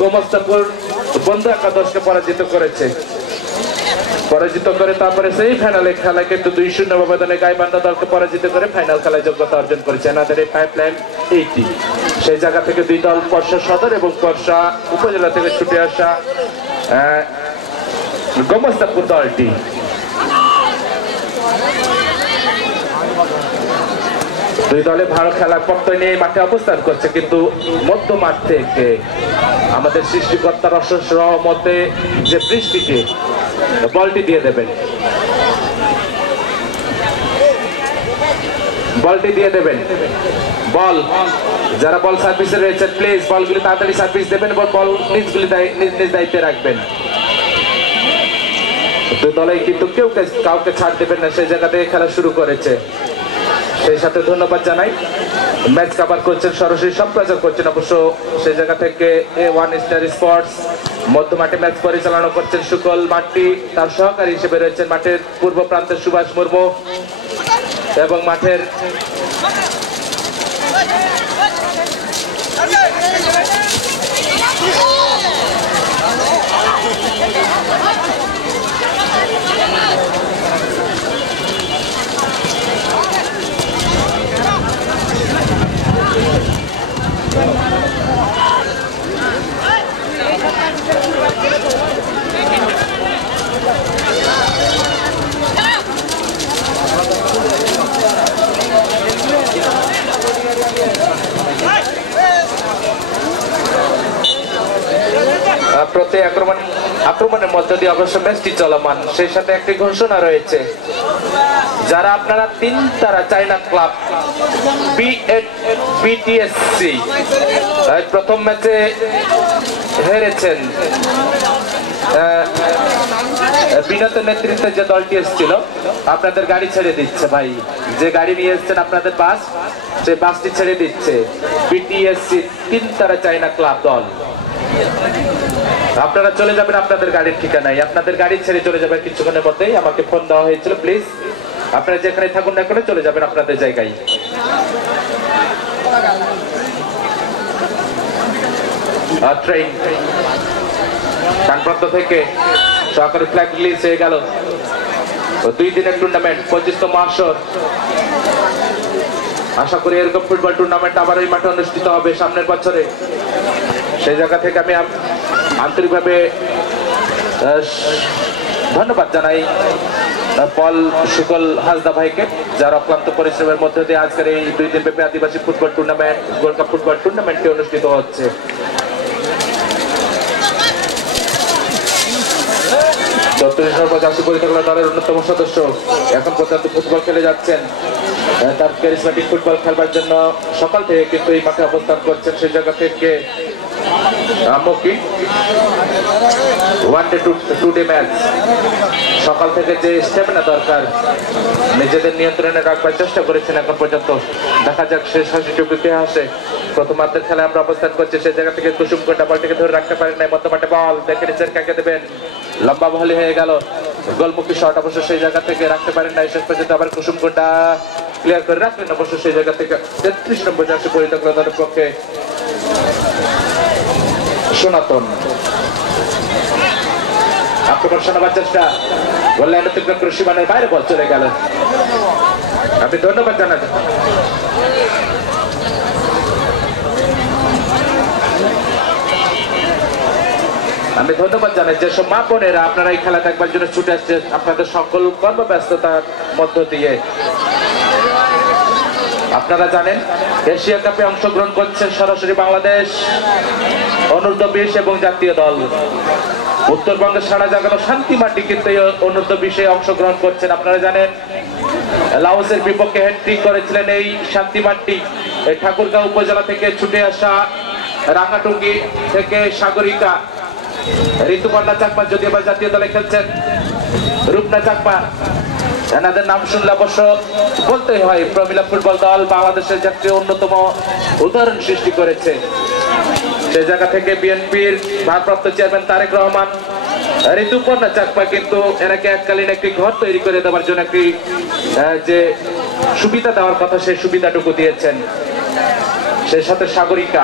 গোমস্তাপুর বন্ধু একাদশকে পরাজিত করেছে। পরাজিত করে তারপরে সেই ফাইনালে খেলায় কিন্তু 2-0 ব্যবধানে গাইবান্ধা দলকে পরাজিত করে ফাইনাল খেলায় যোগ্যতা অর্জন করেছে। এনাদের এই পাইপলাইন 80 সেই জায়গা থেকে দুই দল পরশা সদর এবং পরশা উপজেলা থেকে ছুটে আসা গোমস্তাপুর দলটি। দুই দলে ভালো খেলার প্রত্যয় নিয়ে মাঠে অবস্থান করছে, কিন্তু মধ্য মাঠ থেকে আমাদের সৃষ্টিকর্তার অশেষ রহমতে যে বৃষ্টিকে বলটি দিয়ে দেবেন, বলটি দিয়ে দেবেন। বল যারা বল সার্ভিসে রয়েছেন প্লিজ বলগুলি তাড়াতাড়ি সার্ভিস দেবেন এবং বল নিজগুলি নিজ নিজ দায়িত্বে রাখবেন। দুই দলে কিন্তু কেউ কাউকে ছাড় দেবেন না, সেই জায়গা থেকে খেলা শুরু করেছে। সেই সাথে ধন্যবাদ জানাই ম্যাচ কভার করছেন, সরাসরি সম্প্রচার করছেন অবশ্য সেই জায়গা থেকে A1 স্টার স্পোর্টস। মধ্য মাঠে ম্যাচ পরিচালনা করছেন সুকল মাটি, তার সহকারী হিসেবে রয়েছেন মাঠের পূর্ব প্রান্তে সুভাষ মুর্মু এবং মাঠের প্রতি আক্রমণের মধ্য দিয়ে অবশ্য ম্যাচটি চলমান। সেই সাথে একটি ঘোষণা রয়েছে, যারা আপনারা 3 তারা চায়না ক্লাব বিটিএসসি প্রথম ম্যাচে হেরেছেন, বিনত নেতৃত্বে যে দলটি এসেছিল আপনাদের গাড়ি ছেড়ে দিচ্ছে। ভাই যে গাড়ি নিয়ে এসছেন আপনাদের বাস, সেই বাসটি ছেড়ে দিচ্ছে। বিটিএসসি 3 তারা চায়না ক্লাব দল, আপনারা চলে যাবেন আপনাদের গাড়ির ঠিকানায়, আপনাদের গাড়ি ছেড়ে চলে যাবেন কিছুক্ষণের মধ্যেই। আমাকে ফোন দেওয়া হয়েছিল, প্লিজ আপনারা যেখানে থাকুন না করে চলে যাবেন আপনাদের জায়গায়। ট্রেন ডানপ্রান্ত থেকে সরকারি ফ্ল্যাগ রিলিজ হয়ে গেল। 2 দিনের টুর্নামেন্ট 25তম আসর। আশা করি এরকম ফুটবল টুর্নামেন্ট আবার এই মাঠে অনুষ্ঠিত হবে সামনের বছরে। সেই জায়গা থেকে আমি আন্তরিকভাবে ধন্যবাদ জানাই পল সুকল হাসদা ভাইকে, যার অক্লান্ত পরিশ্রমের মধ্যে দিয়ে আজকের এই 2 দিন ব্যাপী আদিবাসী football tournament gold cup football টুর্নামেন্টটি অনুষ্ঠিত হচ্ছে। দলের অন্যতম সদস্য এখন পর্যন্ত ফুটবল খেলে যাচ্ছেন, তার ক্যারিসমেটিক ফুটবল খেলবার জন্য সকাল থেকে কিন্তু এই মাঠে অবস্থান করছেন। সেই জায়গা থেকে টু ডে ম্যাচ সকাল থেকে যে স্ট্যামিনা দরকার নিজেদের নিয়ন্ত্রণে রাখবার চেষ্টা করেছেন এখন পর্যন্ত। দেখা যাক শেষ 60 ইতিহাসে প্রথমার্ধের খেলায় আমরা অবস্থান করছি। সেই জায়গা থেকে কুসুম কোটা বলটিকে ধরে রাখতে পারেন নাই, মধ্য মাঠে বল দেখে নিচ্ছেন কাকে দেবেন, লম্বা বহলি হয়ে গেল, গোলমুখী শট অবশ্য সেই জায়গা থেকে রাখতে পারেন নাই। শেষ পর্যন্ত আবার কুসুম কোটা ক্লিয়ার করে রাখলেন অবশ্য সেই জায়গা থেকে। 33 নম্বর জার্সি পরিত্যাগ দলের পক্ষে সনাতন আক্রমণ শোনাবার চেষ্টা বললে অতিক্রম করে সীমানের বাইরে বল চলে গেল। আমি ধন্যবাদ জানাই যেসব মা বোনেরা আপনারা এই খেলা দেখবার জন্য ছুটে আসছেন আপনাদের সকল কর্মব্যস্ততার মধ্য দিয়ে। আপনারা জানেন এশিয়া কাপে অংশগ্রহণ করছেন সরাসরি বাংলাদেশ অনূর্ধ্ব-20 এবং জাতীয় দল। উত্তরবঙ্গের সারা জাগানো শান্তি মাটি কিন্তু এই অনূর্ধ্ব-20 অংশগ্রহণ করছেন। আপনারা জানেন লাওসের বিপক্ষে হ্যাট্রিক করেছিলেন এই শান্তি মাটি। এই ঠাকুরগাঁও উপজেলা থেকে ছুটে আসা রাঙাটুঙ্গি থেকে সাগরিকা ঋতুপর্ণা চাকমা যদি আবার জাতীয় দলে খেলছেন, রূপনা চাকমা, এনাদের নাম শুনলে অবশ্য বলতেই হয় প্রমিলা ফুটবল দল বাংলাদেশের জাতীয় অন্যতম উদাহরণ সৃষ্টি করেছে। সেই জায়গা থেকে বিএনপির ভারপ্রাপ্ত চেয়ারম্যান তারেক রহমান ঋতুপর্ণা চাকমা কিন্তু এনাকে এককালীন একটি ঘর তৈরি করে দেওয়ার জন্য একটি যে সুবিধা দেওয়ার কথা সেই সুবিধাটুকু দিয়েছেন। সেই সাথে সাগরিকা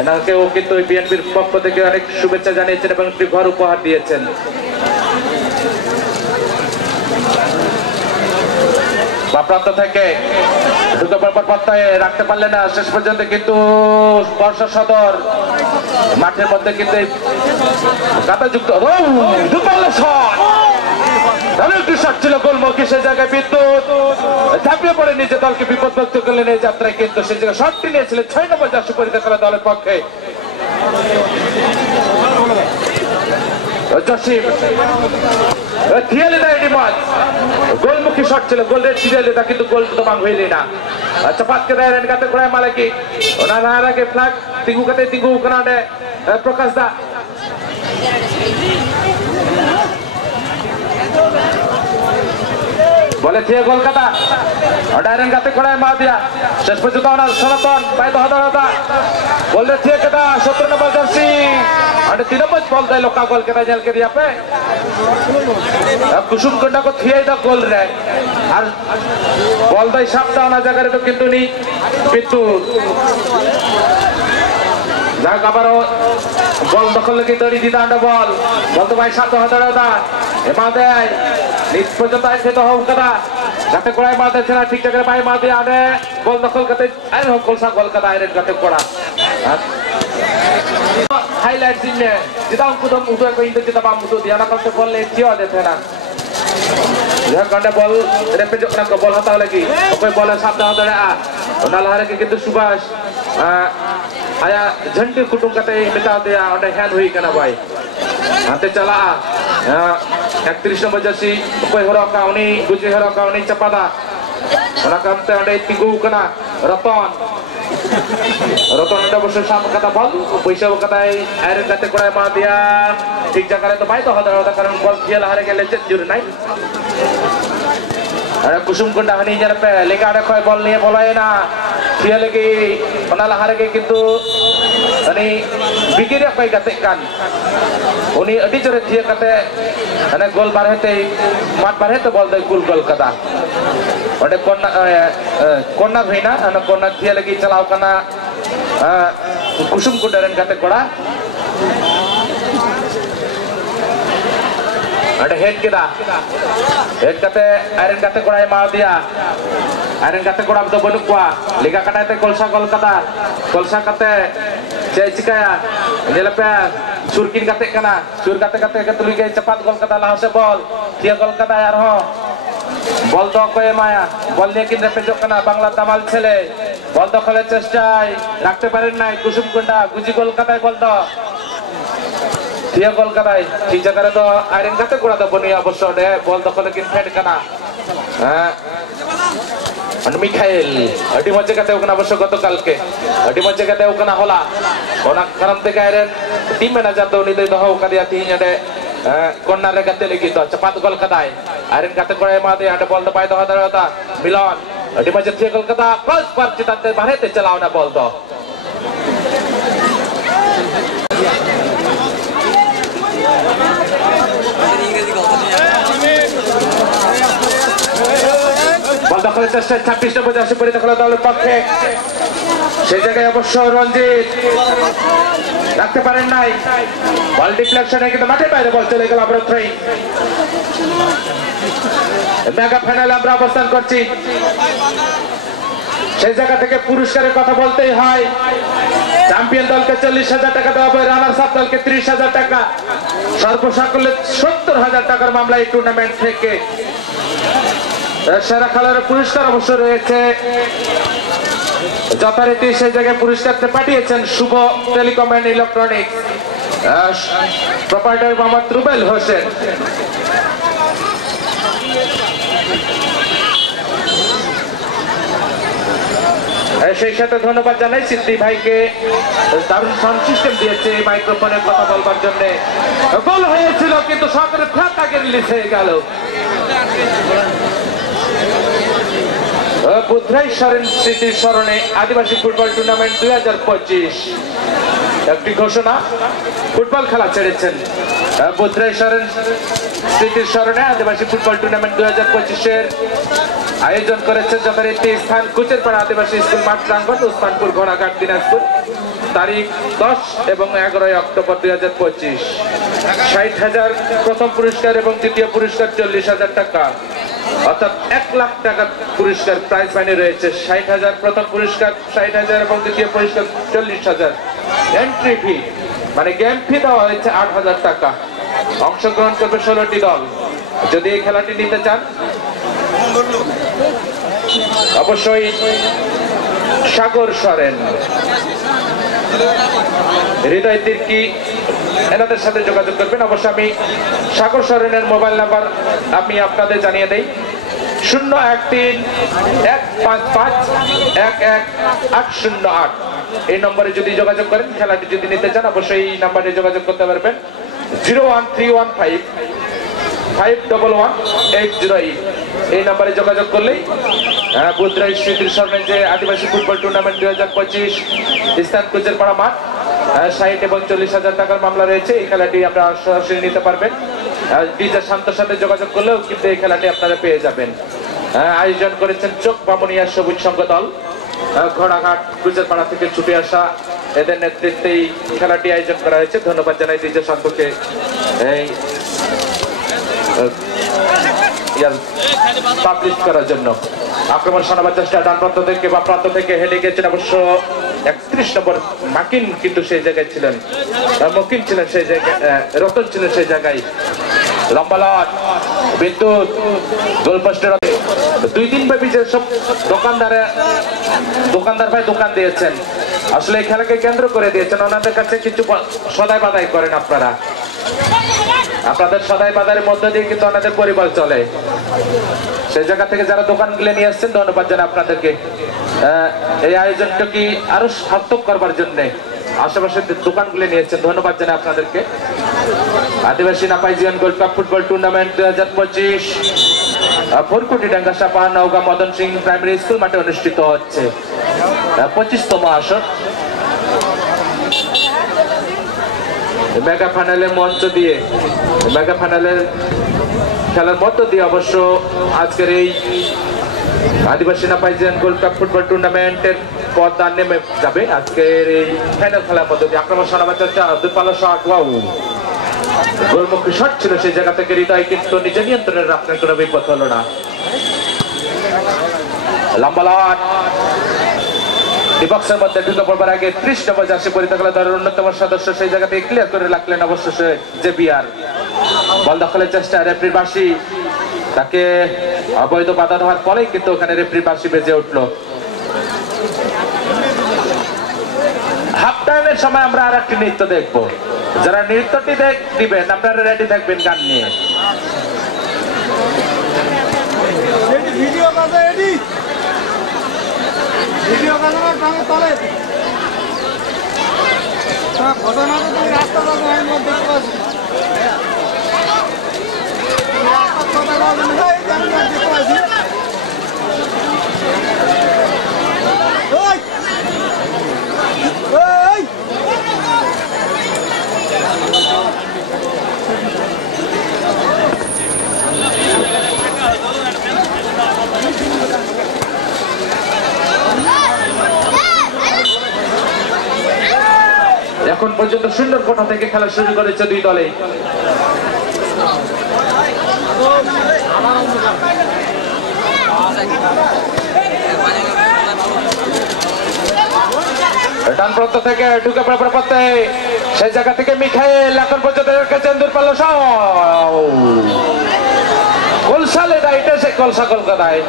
এনাকেও কিন্তু বিএনপির পক্ষ থেকে অনেক শুভেচ্ছা জানিয়েছেন এবং একটি ঘর উপহার দিয়েছেন। প্রান্ত থেকে ঢুকে পড়বার পথে রাখতে পারলে না, শেষ পর্যন্ত কিন্তু বর্ষা সদর মাঠের মধ্যে কিন্তু কাঁটাযুক্ত ছিল গোলমুখী, সে জায়গায় বিদ্যুৎ ঝাঁপিয়ে পড়ে নিজে দলকে বিপদমুক্ত করলেন এই যাত্রায়, কিন্তু সে জায়গায় শটটি নিয়েছিলেন 6 নম্বর জার্সি পরিহিত করা দলের পক্ষে জসিম। গোলমুখী শট ছিল, গোল রেট ছিলেটা কিন্তু গোল তো বাং হইলি না। cepat ke daerah kata kurang malaki ona nara ke flag tinggu kana de Prakash da বলে থিয়ে কলকাতা ডাইরেন গাতে খড়ায় মা দিয়া শেষ পর্যন্ত ওনার সনাতন বাইদ হদা বলে থিয়ে কেটা 17 নম্বর জার্সি और 3 নম্বর বল দেয় লোকা গোল কেটা জেল के दिया पे अब कुसुम कंडा को थिए दा गोल रे और বল দেয় সাপটা ওনা জায়গায় তো কিন্তু নি কিন্তু যাক আবারও বল দখল লাগি দড়ি দিতা আন্ডা বল তো ভাই সাপ হদা এমা দেয় নিচ পর্যন্ত আইছে তো হোক কথা গাতে কোড়ায় মারতে ছিল ঠিক জায়গায় পায়ে মার দিয়ে আনে বল দখল করতে আইন হোক কলসা গোল কথা আইরেন গাতে কোড়া হাইলাইট দিনে যেটা কুদম উঠে কই ইন্দে যেটা বাম উঠে দিয়া না করতে বললে থিও দেতে না যা গন্ডা বল রেপে যখন को বল হতা লাগি कोई বলে সাবধান হতে আ নালহারে কিন্তু সুভাষ आया झंडे कुटुंब कते मिटा दिया ओंडे हैंड हुई कना भाई हाथे चला 31 নম্বর জার্সি कोई हरो का उनी गुजी हरो का उनी चपादा ओना कामते ओंडे तिगु कना रतन ओंडे बसे साम कता बल पैसा कता आयरन कते कोड़ाय मा दिया ठीक जगह रे तो भाई तो हदा कारण बल खेल हारे गेले जुर নাই अरे कुसुम कुंडा हनी जन पे लेका रे कोई बल निये बोलाय ना खेल लगी ओना लहारे के किंतु अनि बिगिरे कोई कते कान उनी अडी जोरे थिए कते अने गोल बारहते माठ बारहते बल दे गोल कदा ओडे कोना भइना अने कोना थिए लगी चलाव कना कुसुम कुंडा रन कते कोड़ा अरे हेड कते आयरन कते कोड़ा मार दिया आयरन कते कोड़ा तो बनु कुआ लिगा कटाते कोलसा कते चे चिकाया जेलपे सुरकिन कते कना सुर कते तुली के cepat गोल कता लाह से बॉल थिया गोल कता यार हो बॉल तो को एमाया बॉल নিয়ে কিনতে পেজক কনা বাংলা দামাল ছেলে বল দখলের চেষ্টায় রাখতে পারেন নাই কুসুম কুন্ডা গুজি কলকাতায় বল দাও थिया কলকাতায় ঠিক জায়গায় তো আয়রন কাতে কোড়া দাও বনি অবশ্য দে বল দখলে কিন ফেড কনা হ্যাঁ और मिखाइल अडी मजे कते ओकना अवश्य गतकालके अडी मजे कते ओकना होला ओना कारण ते आयरन टीम मैनेजर तो निदे दहो कदिया तीन अडे कोन्ना रे गते लगी तो cepat गोल कदाय आयरन कते कोड़े मा दे अडे बॉल तो पाय दहो दरता मिलन अडी मजे थिया कलकत्ता क्रॉस पर चिताते बाहेते चलावना बॉल तो বল দখলের চেষ্টা 26 নম্বর জার্সি পরিহিত করা দলের পক্ষে সেই জায়গায় অবশ্য রঞ্জিত রাখতে পারেন নাই বল ডিফ্লেকশনে কিন্তু মাঠের বাইরে বল চলে গেল আমরা থ্রি মেগা ফাইনালে আমরা অবস্থান করছি সেই জায়গা থেকে পুরস্কারের কথা বলতেই হয় চ্যাম্পিয়ন দলকে 40,000 টাকা দেওয়া হবে রানার্স আপ দলকে 30,000 টাকা সর্বসাকুল্যে 70,000 টাকার মামলা এই টুর্নামেন্ট থেকে সেরা খেলার পুরস্কার অবশ্য রয়েছে যথারীতি সেই জায়গায় পুরস্কারটা পাঠিয়েছেন Shuvo telecom and electronics proprietor Mohammad Rubel Hossain সেই সাথে ধন্যবাদ জানাই সিদ্ধি ভাইকে দারুণ সাউন্ড সিস্টেম দিয়েছে মাইক্রোফোনে কথা বলবার জন্য গোল হয়েছিল কিন্তু সরকারের ফ্ল্যাগ আগে রিলিজ হয়ে গেল বুদ্রাইশ্বরের স্মৃতির স্মরণে আদিবাসী ফুটবল টুর্নামেন্ট 2025 একটি ঘোষণা ফুটবল খেলা ছেড়েছেন বুদ্রাইশ্বরের স্মৃতির স্মরণে আদিবাসী ফুটবল টুর্নামেন্ট 2025 এর আয়োজন করেছেন যথারীতি স্থান কুচেরপাড়া আদিবাসী স্কুল মাঠ প্রাঙ্গণ উসমানপুর ঘোড়াঘাট দিনাজপুর তারিখ 10 এবং 11 অক্টোবর 2025। 60,000 প্রথম পুরস্কার এবং দ্বিতীয় পুরস্কার 40,000 টাকা, অর্থাৎ 1 লাখ টাকা পুরস্কার প্রাইজ মানি রয়েছে। 60,000 প্রথম পুরস্কার, 60,000 এবং দ্বিতীয় পুরস্কার 40,000। এন্ট্রি ফি মানে গেম ফি দেওয়া হয়েছে 8,000 টাকা। অংশগ্রহণ করবে 16টি দল। যদি এই খেলাটি নিতে চান অবশ্যই সাগর সরেন, হৃদয় তির্কি এনাদের সাথে যোগাযোগ করবেন। অবশ্য আমি সাগর সরেনের মোবাইল নাম্বার আমি আপনাদের জানিয়ে দেই, 013-155-11808। এই নম্বরে যদি যোগাযোগ করেন, খেলাটি যদি নিতে চান অবশ্যই এই নাম্বারে যোগাযোগ করতে পারবেন। 01315-511-808 এই নাম্বারে যোগাযোগ করলেই বুধরাই স্মৃতির স্মরণে যে আদিবাসী ফুটবল টুর্নামেন্ট 2025 স্থান কুচেরপাড়া মাঠ, 60 এবং 40,000 টাকার মামলা রয়েছে। এই খেলাটি আপনারা সরাসরি নিতে পারবেন। ডিজে শান্তর সাথে যোগাযোগ করলেও কিন্তু এই খেলাটি আপনারা পেয়ে যাবেন। আয়োজন করেছেন চোখ বামুনিয়া সবুজ সংঘ দল, ঘোড়াঘাট কুচেরপাড়া থেকে ছুটে আসা এদের নেতৃত্বেই খেলাটি আয়োজন করা হয়েছে। ধন্যবাদ জানাই ডিজে শান্তকে এই পাবলিশ করার জন্য। আক্রমণ শোনাবার চেষ্টা ডান প্রান্ত থেকে বা প্রান্ত থেকে হেঁটে গেছেন অবশ্য 31 নম্বর মাকিন, কিন্তু সেই জায়গায় ছিলেন, মকিন ছিলেন সেই জায়গায়, রতন ছিলেন সেই জায়গায়। লম্বা লট বিদ্যুৎ গোলপোস্টের 2 দিন ব্যাপী যেসব দোকানদার ভাই দোকান দিয়েছেন, আসলে এই খেলাকে কেন্দ্র করে দিয়েছেন, ওনাদের কাছে কিছু সদাই বাদাই করেন আপনারা। আপনাদের সদাই বাজারের মধ্য দিয়ে কিন্তু ওনাদের পরিবার চলে। সেই জায়গা থেকে যারা দোকান গুলো নিয়ে আসছেন ধন্যবাদ জানাই আপনাদেরকে। এই আয়োজনটা কি আরো সার্থক করবার জন্য আশেপাশে দোকানগুলো নিয়েছেন, ধন্যবাদ জানাই আপনাদেরকে। আদিবাসী নাপাইজিয়ান গোল্ড কাপ ফুটবল টুর্নামেন্ট 2025 ফোরকুটিডাঙ্গা সাপাহার নওগাঁ মদন সিং প্রাইমারি স্কুল মাঠে অনুষ্ঠিত হচ্ছে 25তম আসর। মেগা ফাইনালের মঞ্চ দিয়ে, মেগা ফাইনালের খেলার মধ্য দিয়ে অবশ্য আজকের এই আদিবাসী নাপাইজিয়ান গোল্ড কাপ ফুটবল টুর্নামেন্টের পর্দা নেমে যাবে। আজকের এই ফাইনাল খেলার মধ্য দিয়ে আক্রমণ শোনাবার চেষ্টা আব্দুল পাল্লা শট, গোলমুখী শট ছিল সেই জায়গা থেকে হৃদয়, কিন্তু নিজে নিয়ন্ত্রণে রাখতে কোনো বিপদ হলো না। লম্বা লট ডিবক্সের মধ্যে ঢুকে পড়বার আগে 30 নম্বর জার্সি পরিহিত দলের অন্যতম সদস্য সেই জায়গা থেকে ক্লিয়ার করে রাখলেন অবশ্য জেবিআর। বল দখলের চেষ্টা, রেফারির বাঁশি, তাকে অবৈধ বাধা দেওয়ার ফলেই কিন্তু ওখানে রেফারির বাঁশি বেজে উঠলো। হাফ টাইমের সময় আমরা আর একটি নৃত্য দেখবো। যারা নৃত্যটি দিবেন আপনারা রেডি থাকবেন গান নিয়ে। ভিডিও কাজের সঙ্গে চলে ঘটনা তো তুমি রাস্তা দেখতে পাচ্ছি, এখন পর্যন্ত সুন্দর কোঠা থেকে খেলা শুরু করেছে দুই দলে। ডান প্রান্ত থেকে ঢুকে পড়ার পথে সেই জায়গা থেকে মিখাইল এখন পর্যন্ত দূরপাল্লা কলসালে রাইটে সে কলসা কলকাতায়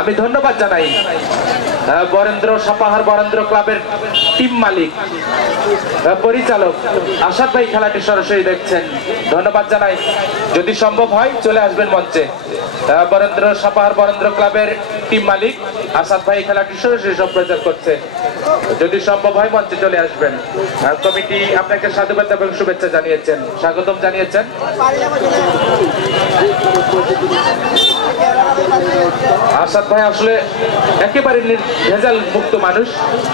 আমি ধন্যবাদ জানাই বরেন্দ্র সাপাহার বরেন্দ্র ক্লাবের টিম মালিক পরিচালক আসাদ ভাই খেলাটি সরাসরি দেখছেন। ধন্যবাদ জানাই। যদি সম্ভব হয় চলে আসবেন মঞ্চে। বরেন্দ্র সাপাহার বরেন্দ্র ক্লাবের টিম মালিক আসাদ ভাই খেলাটি সরাসরি সম্প্রচার করছে। যদি সম্ভব হয় মঞ্চে চলে আসবেন। কমিটি আপনাকে সাধুবাদ এবং শুভেচ্ছা জানিয়েছেন, স্বাগতম জানিয়েছেন। আসাদ ভাই আসলে একেবারে ভেজাল মুক্ত মানুষ,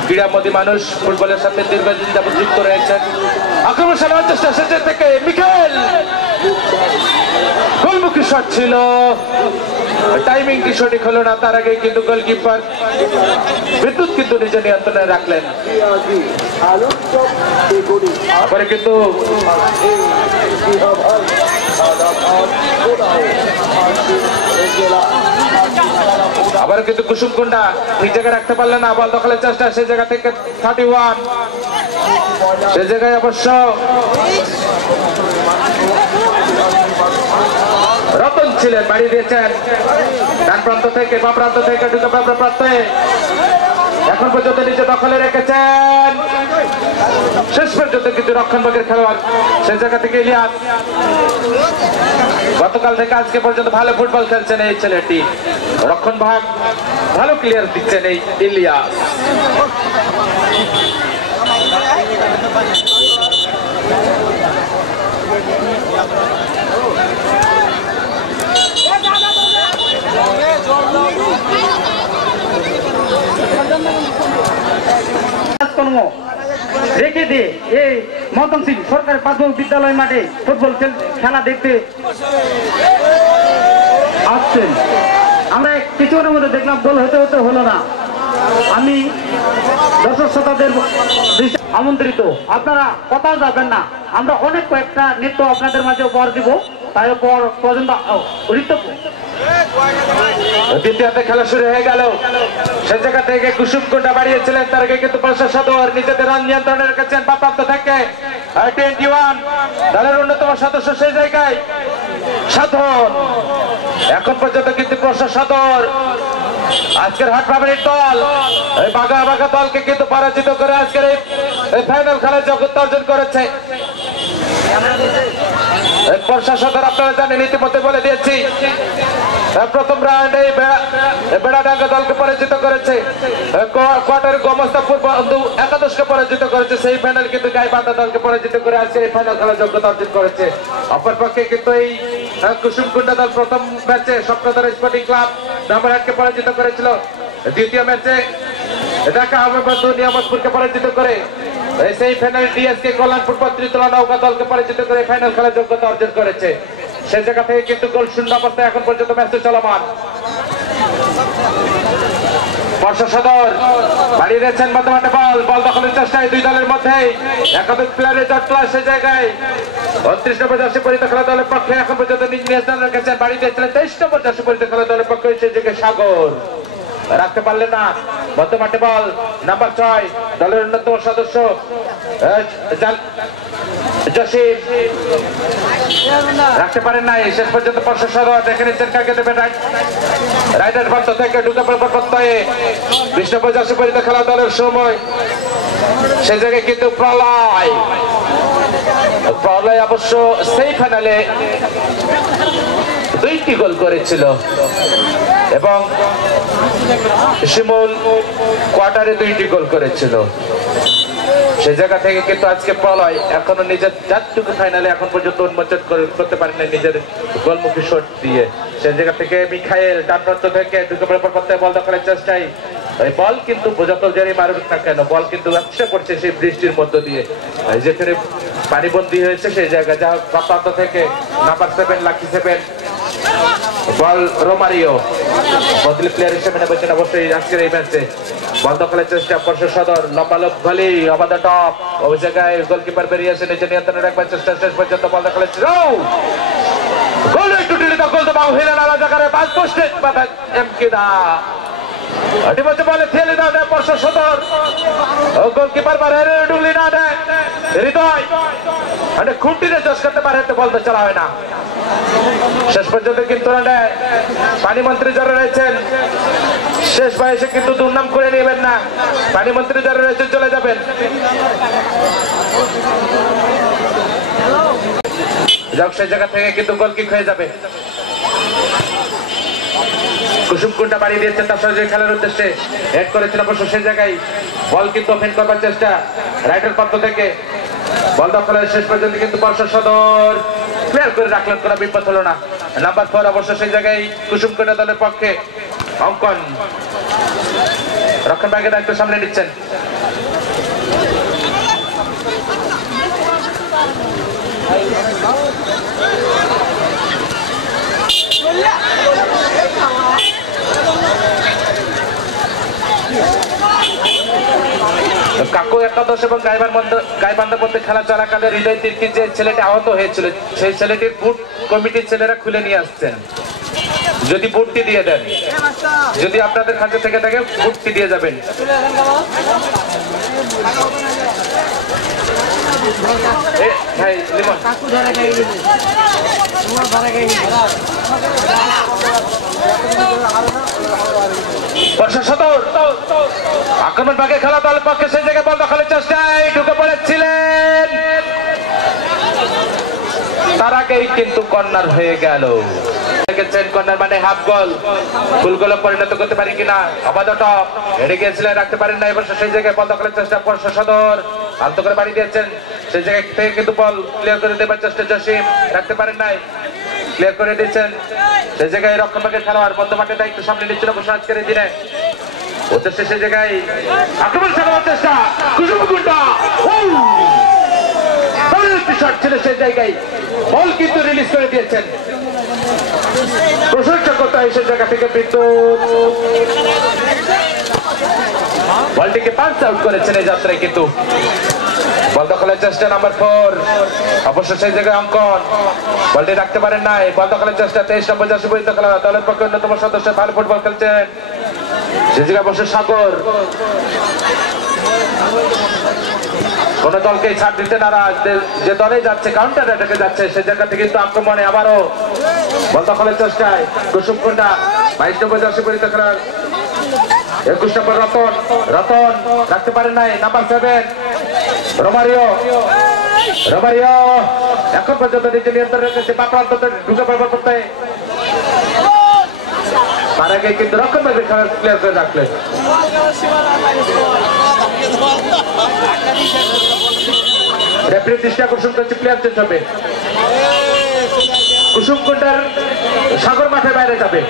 ক্রীড়ামোদী মানুষ, ফুটবলের সাথে দীর্ঘদিন যাবত যুক্ত রয়েছেন। আক্রমণ চালানোর চেষ্টা শেষের থেকে মিখাইল গোলমুখী শট ছিল, টাইমিংটি সঠিক হলো না। তার আগে কিন্তু গোলকিপার বিদ্যুৎ কিন্তু নিজে নিয়ন্ত্রণে রাখলেন। তারপরে কিন্তু আবার কিন্তু কুসুম কুন্ডা ঠিক জায়গায় রাখতে পারলেন না, বল দখলের চেষ্টা, সেই জায়গা থেকে 31 সে জায়গায় অবশ্য রতন ছিলেন, বাড়ি দিয়েছেন ডান প্রান্ত থেকে বা প্রান্ত থেকে ঢুকে প্রান্তে এখন পর্যন্ত নিজে দখলে রেখেছেন। শেষ পর্যন্ত কিন্তু রক্ষণভাগের খেলোয়াড় সেই জায়গা থেকে ইলিয়াস, গতকাল থেকে আজকে পর্যন্ত ভালো ফুটবল খেলছেন এই ছেলেটি। রক্ষণ ভাগ ভালো ক্লিয়ার দিচ্ছেন এই ইলিয়াস। রেখে দিয়ে এই মদন সিং সরকারি প্রাথমিক বিদ্যালয় মাঠে ফুটবল খেলা দেখতে আসছেন। আমরা কিছুক্ষণের মধ্যে দেখলাম গোল হতে হতে হলো না। আমি দর্শক শ্রোতাদের আমন্ত্রিত, আপনারা কোথাও যাবেন না। আমরা অনেক কয়েকটা নৃত্য আপনাদের মাঝে উপহার দিব, তাই পর্যন্ত দ্বিতীয়ার্ধে খেলা শুরু হয়ে গেল। সে জায়গা থেকে কুসুম কুন্ডা বাড়িয়েছিলেন, তার আগে কিন্তু প্রশাসন সদর নিজেদের রান নিয়ন্ত্রণে রেখেছেন প্রান্ত থেকে 21 দলের অন্যতম সদস্য সেই জায়গায় সাধন। এখন পর্যন্ত কিন্তু প্রশাসন সদর আজকের হাট পাবলিক দল এই বাঘা বাঘা দলকে কিন্তু পরাজিত করে আজকের এই ফাইনাল খেলায় জগৎ অর্জন করেছে। প্রশাসন আপনারা জানেন, ইতিমধ্যে বলে দিয়েছি প্রথম রাউন্ডে বেড়াডাঙ্গা দলকে পরাজিত করেছে, কোয়ার্টার গোমস্তাপুর বন্ধু একাদশকে পরাজিত করেছে। সেই ফাইনাল কিন্তু গাইবান্ধা দলকে পরাজিত করে আজকে এই ফাইনাল খেলার যোগ্যতা অর্জন করেছে। অপরপক্ষে কিন্তু এই কুসুমকুন্ডা দল প্রথম ম্যাচে স্বপ্নধর স্পোর্টিং ক্লাব রামবাড়াটকে পরাজিত করেছিল। দ্বিতীয় ম্যাচে ঢাকা হবে বন্ধু নিয়ামতপুরকে পরাজিত করে সেই ফাইনাল ডিএসকে কল্যাণপুর পত্রিতলা নৌকা দলকে পরাজিত করে ফাইনাল খেলার যোগ্যতা অর্জন করেছে। সেই জায়গা থেকে কিন্তু গোল শূন্য অবস্থায় এখন পর্যন্ত ম্যাচ চলমান। বর্ষা সদর বাড়িয়ে দিয়েছেন বর্তমানে বল দখলের চেষ্টায় দুই দলের মধ্যে একাধিক প্লেয়ারের জটলা সেই জায়গায় 29 নম্বর জার্সি পরিহিত খেলা দলের পক্ষে এখন পর্যন্ত নিজ নিয়ন্ত্রণ রেখেছেন, বাড়ি দিয়েছিলেন 23 নম্বর জার্সি পরিহিত খেলা দলের পক্ষে সেই জায়গায় সাগর রাখতে পারলেন না। বর্তমানে বল নাম্বার 6 দলের অন্যতম সদস্য জসিম রাখতে পারেন নাই। শেষ পর্যন্ত প্রশাসন দেখে নিচ্ছেন কাকে দেবেন, রাইডার প্রান্ত থেকে ঢুকে প্রত্যয়ে 20 নম্বর জার্সি পরিহিত খেলা দলের সময় সেই জায়গায় কিন্তু প্রলয় অবশ্য সেই ফাইনালে 2টি গোল করেছিল এবং শিমুল কোয়ার্টারে 2টি গোল করেছিল। সেই জায়গা থেকে কিন্তু আজকে প্রলয় এখনো নিজের যাত্রীকে ফাইনালে এখন পর্যন্ত উন্মোচন করতে পারেন না নিজের গোলমুখী শট দিয়ে। সেই জায়গা থেকে মিখাইল ডান প্রান্ত থেকে ঢুকে পড়তে বল দখলের চেষ্টায় ওই বল কিন্তু যত জেরে মারুক না কেন বল কিন্তু আসছে পড়ছে সেই বৃষ্টির মধ্য দিয়ে, যেখানে পানিবন্দী হয়েছে সেই জায়গায় যা প্রান্ত থেকে নাম্বার 7 লাকি 7 বল রোমারিও বদলি প্লেয়ার হিসেবে নেবেছেন অবশ্যই আজকের এই ম্যাচে। বল দখলের চেষ্টা বর্ষা সদর লম্বা লোক ভলি ওভার দ্য টপ, ওই জায়গায় গোলকিপার বেরিয়ে এসে নিজে নিয়ন্ত্রণে রাখবার চেষ্টা, শেষ পর্যন্ত বল দখলের গোল একটু টিলিটা গোল তো বাবু হিলেন আলাদা জায়গায় বাস পোস্টে বাধা এমকিদা বলছে বলে খেলে না দেয় বর্ষা সদর গোলকিপার বাইরে ডুগলি না দেয় হৃদয় খুঁটিতে চাষ করতে পারে তো বলতে চলা হয় না। শেষ পর্যন্ত কিন্তু পানি মন্ত্রী যারা রয়েছেন শেষ বয়সে কিন্তু দুর্নাম করে নেবেন না, পানি মন্ত্রী যারা রয়েছেন চলে যাবেন। যাক সেই জায়গা থেকে কিন্তু গোল কিক হয়ে যাবে। কুসুমকুন্ডা বাড়িয়ে দিয়েছেন তার সরাসরি খেলার উদ্দেশ্যে হেড করেছিল অবশ্য সেই জায়গায় বল কিন্তু ওপেন করবার চেষ্টা রাইটের পক্ষ থেকে বল দখলের শেষ পর্যন্ত কিন্তু বর্ষা সদর ক্লিয়ার করে রাখলেন, কোনো বিপদ হলো না। নাম্বার 4 অবশ্য সেই জায়গায় কুসুমকুন্ডা দলের পক্ষে অঙ্কন রক্ষণ ভাগের দায়িত্ব সামনে নিচ্ছেন। কাকু একাদশ এবং গাইবান্ধা মধ্যে খেলা চলাকালে হৃদয় তির্কির যে ছেলেটি আহত হয়েছিল সেই ছেলেটির বুট কমিটির ছেলেরা খুলে নিয়ে আসছেন। যদি বুটটি দিয়ে দেন, যদি আপনাদের কাছে থেকে থাকে বুটটি দিয়ে যাবেন। ভাই লিমন বর্ষা সদর আক্রমণ ভাগে খেলা দলের পক্ষে সেই জায়গায় বল দখলের চেষ্টায় ঢুকে পড়েছিলেন, তার আগেই কিন্তু কর্নার হয়ে গেল। কর্নার মানে হাফ গোল, ফুল গোলে পরিণত করতে পারি কিনা। আপাতত হেরে গিয়েছিলেন, রাখতে পারেন না। এবার সেই জায়গায় বল দখলের চেষ্টা বর্ষা সদর আন্ত করে বাড়ি দিয়েছেন, সেই জায়গা থেকে কিন্তু বল ক্লিয়ার করে দেবার চেষ্টা জসিম, রাখতে পারেন নাই, ক্লিয়ার করে দিয়েছেন। সেই জায়গায় রক্ষণভাগের খেলোয়াড় মধ্যমাঠে দায়িত্ব সামনে নিচ্ছিল অবশ্য আজকের এই দিনে উদ্দেশ্যে সেই জায়গায় আক্রমণ চালানোর চেষ্টা কুসুমকুন্ডা শট ছিল সেই জায়গায় বল কিন্তু রিলিজ করে দিয়েছেন। প্রশংসকতা সেই জায়গা থেকে বিদ্যুৎ বলটিকে পাঞ্চ আউট করেছেন এই যাত্রায়, কিন্তু বল দখলের চেষ্টা নাম্বার 4 অবশ্য সেই জায়গায় অঙ্কন বলটি রাখতে পারেন নাই। বল দখলের চেষ্টা 23 নম্বর জার্সি পরিহিত খেলোয়াড় দলের পক্ষে অন্যতম সদস্য ভালো ফুটবল খেলছেন সেই জায়গায় অবশ্য সাগর। কোন দলকে ছাড় দিতে নারাজ, যে দলে যাচ্ছে কাউন্টার অ্যাটাকে যাচ্ছে সে জায়গা থেকে কিন্তু আক্রমণে আবারও বল দখলের চেষ্টায় কুসুমকুন্ডা 22 নম্বর জার্সি পরিহিত খেলোয়াড় 21 নম্বর রতন রাখতে পারেন নাই। নাম্বার 7 রোমারিও এখন পর্যন্ত নিজে নিয়ন্ত্রণ রেখেছে, বাপ্রান্ত ঢুকে ব্যবহার করতে তার আগে কিন্তু রক্ষণ ভাগের খেলা ক্লিয়ার করে রাখলেন। রেফারি দৃষ্টি আকর্ষণ করছে, প্লেয়ার চেঞ্জ হবে। কুসুমকুন্ডার সাগর মাঠের বাইরে যাবে,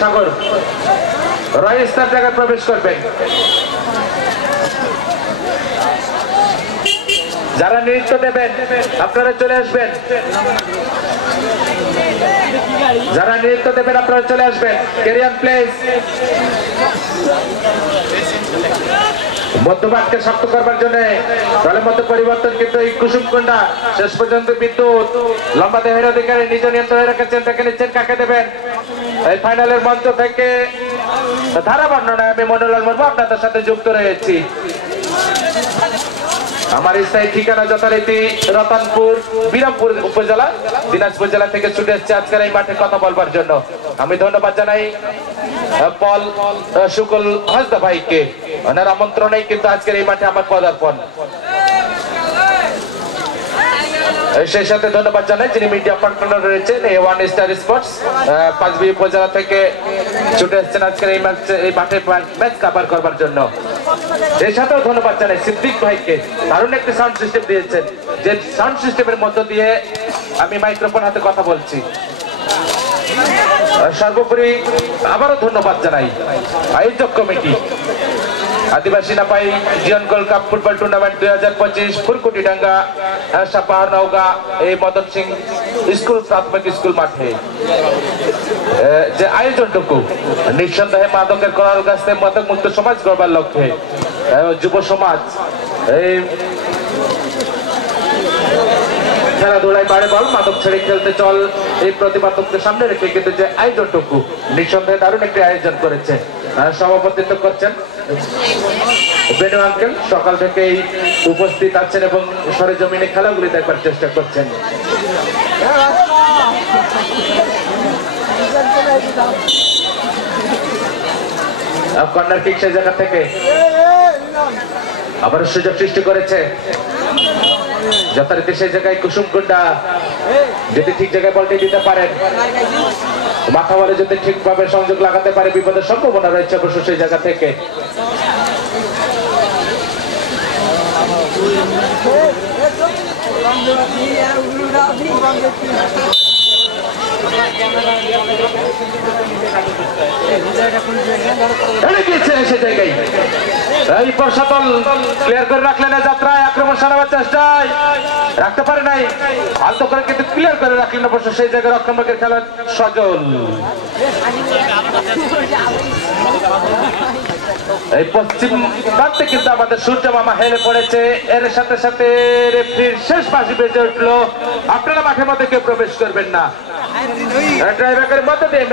সাগর রয়েস তার জায়গায় প্রবেশ করবেন। যারা নৃত্য দেবেন আপনারা চলে আসবেন, ক্যারিয়ান প্লেস মধ্যমাঠকে শক্ত করবার জন্য দলের মধ্যে পরিবর্তন, কিন্তু এই কুসুমকুন্ডা শেষ পর্যন্ত বিদ্যুৎ লম্বা দেহের অধিকারী নিজ নিয়ন্ত্রণে রেখেছেন, দেখে নিচ্ছেন কাকে দেবেন। এই ফাইনালের মঞ্চ থেকে ধারা বর্ণনায় আমি মনোলাল মুর্মু আপনাদের সাথে যুক্ত রয়েছি। আমার স্থায়ী ঠিকানা যথারীতি রতনপুর বিরামপুর উপজেলা দিনাজপুর জেলা থেকে ছুটে এসেছে আজকের এই মাঠে কথা বলবার জন্য। আমি ধন্যবাদ জানাই পল শুকুল হাসদা ভাইকে, ওনার আমন্ত্রণেই কিন্তু আজকের এই মাঠে আমার পদার্পণ। সেই সাথে ধন্যবাদ জানাই যিনি মিডিয়া পার্টনার রয়েছেন A1 স্টার স্পোর্টস 5B উপজেলা থেকে ছুটে এসেছেন আজকের এই মাঠে ম্যাচ কভার করবার জন্য। এর সাথেও ধন্যবাদ জানাই সিদ্দিক ভাইকে, দারুণ একটি সাউন্ড সিস্টেম দিয়েছেন, যে সাউন্ড সিস্টেমের মধ্য দিয়ে আমি মাইক্রোফোন হাতে কথা বলছি। সর্বোপরি আবারও ধন্যবাদ জানাই আয়োজক কমিটি আদিবাসী নাপাই জিয়ন gold cup football tournament 2025 Phulkutidanga Sapahar Naogaon এই মদন সিং স্কুল প্রাথমিক স্কুল মাঠে যে আয়োজনটুকু নিঃসন্দেহে মাদকের করার কাছ থেকে মাদক মুক্ত সমাজ গড়বার লক্ষ্যে যুব সমাজ এই খেলাধুলায় বাড়ে বল মাদক ছেড়ে খেলতে চল এই প্রতিবাদককে সামনে রেখে কিন্তু যে আয়োজনটুকু নিঃসন্দেহে দারুণ একটি আয়োজন করেছে। সভাপতিত্ব করছেন বেনু আঙ্কেল, সকাল থেকেই উপস্থিত আছেন এবং সরেজমিনে খেলাগুলি দেখবার চেষ্টা করছেন। কর্নার কিক সেই জায়গা থেকে আবার সুযোগ সৃষ্টি করেছে যথারীতি সেই জায়গায় কুসুমকুন্ডা যদি ঠিক জায়গায় বলটি দিতে পারেন, মাথা বলে যদি ঠিকভাবে সংযোগ লাগাতে পারে, বিপদের সম্ভাবনা রয়েছে অবশ্য সেই জায়গা থেকে। সে জায়গায় এই প্রশাসন ক্লিয়ার করে রাখলেন, যাত্রায় আক্রমণ সারাবার চেষ্টায় রাখতে পারে নাই, আলতো করে কিন্তু ক্লিয়ার করে রাখলেন অবশ্য সেই জায়গায় রক্ষণভাগের খেলার সজল। এই পশ্চিম প্রান্তে কিন্তু আমাদের সূর্য মামা হেলে পড়েছে, এর সাথে সাথে রেফারির শেষ বাঁশি বেজে উঠলো, আপনারা মাঠের মধ্যে কেউ প্রবেশ করবেন না। ড্রাইভারের মধ্যে দিয়ে